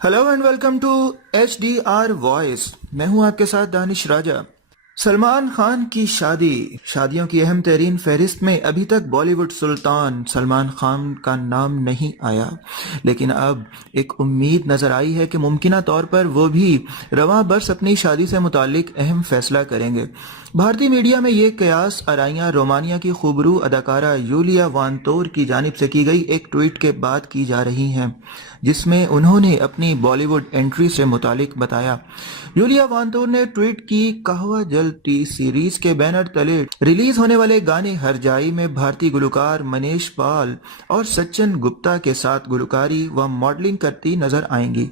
Hello and welcome to H D R voice. मैं हूं आपके साथ दानिश राजा। सलमान खान की शादियों की अहम तरीन फहरिस्त में अभी तक बॉलीवुड सुल्तान सलमान खान का नाम नहीं आया, लेकिन अब एक उम्मीद नजर आई है कि मुमकिना तौर पर वो भी रवां बरस अपनी शादी से मुतालिक अहम फैसला करेंगे। भारतीय मीडिया में ये कयास आराइयां रोमानिया की खूबरू अदाकारा यूलिया वांतोर की जानिब से की गई एक ट्वीट के बाद की जा रही हैं, जिसमें उन्होंने अपनी बॉलीवुड एंट्री से मुतालिक बताया। यूलिया वांतोर ने ट्वीट की, कहवा जल टी सीरीज के बैनर तले रिलीज होने वाले गाने हर जाई में भारतीय गुलकार मनीष पॉल और सचिन गुप्ता के साथ गुलकारी व मॉडलिंग करती नजर आएंगी।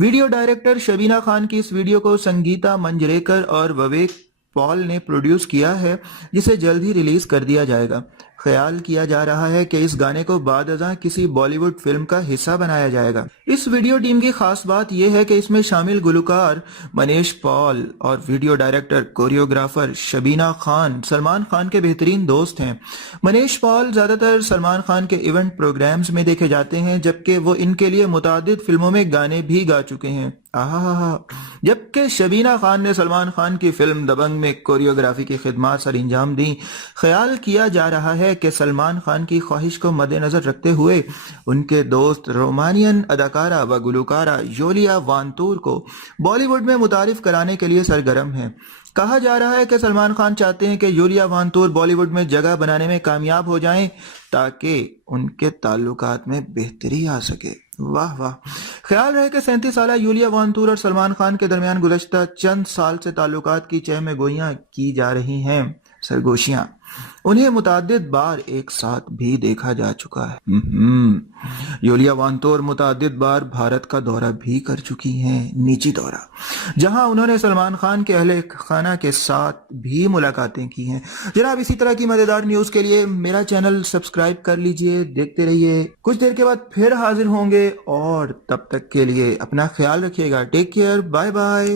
वीडियो डायरेक्टर शबीना खान की इस वीडियो को संगीता मंजरेकर और विवेक पॉल ने प्रोड्यूस किया है, जिसे जल्द ही रिलीज कर दिया जाएगा। ख्याल किया जा रहा है कि इस गाने को बाद अज़ां किसी बॉलीवुड फिल्म का हिस्सा बनाया जाएगा। इस वीडियो टीम की खास बात यह है कि इसमें शामिल गुलकार मनीष पॉल और video director choreographer Shabina Khan Salman Khan के बेहतरीन दोस्त हैं। मनीष पॉल ज्यादातर सलमान खान के इवेंट प्रोग्राम्स में देखे जाते हैं, जबकि वो इनके लिए मुतादिद फिल्मों में गाने भी गा चुके हैं। आहा, जबकि शबीना खान ने सलमान खान की फिल्म दबंग में कोरियोग्राफी की खिदमत सर अंजाम दी। ख्याल किया जा रहा है कि सलमान खान की ख्वाहिश को मद्देनजर रखते हुए उनके दोस्त रोमानियन अदाकारा व गुलकारा यूलिया वांतूर को बॉलीवुड में मुतारिफ कराने के लिए सरगर्म हैं। कहा जा रहा है कि सलमान खान चाहते हैं कि यूलिया वांतूर बॉलीवुड में जगह बनाने में कामयाब हो जाएं, ताकि उनके ताल्लुकात में बेहतरी आ सके। वाह वाह। ख्याल रहे कि 37 साल यूलिया वांतूर और सलमान खान के दरमियान गुज़श्ता चंद साल से ताल्लुकात की चह में गोइयां की जा रही हैं, सरगोशियां। उन्हें मुतादिद बार एक साथ भी देखा जा चुका है। यूलिया वांतूर मुतादिद बार भारत का दौरा भी कर चुकी हैं, निजी दौरा, जहां उन्होंने सलमान खान के अहले खाना के साथ भी मुलाकातें की हैं। जनाब, इसी तरह की मजेदार न्यूज के लिए मेरा चैनल सब्सक्राइब कर लीजिए, देखते रहिए। कुछ देर के बाद फिर हाजिर होंगे, और तब तक के लिए अपना ख्याल रखिएगा। Take care, bye bye.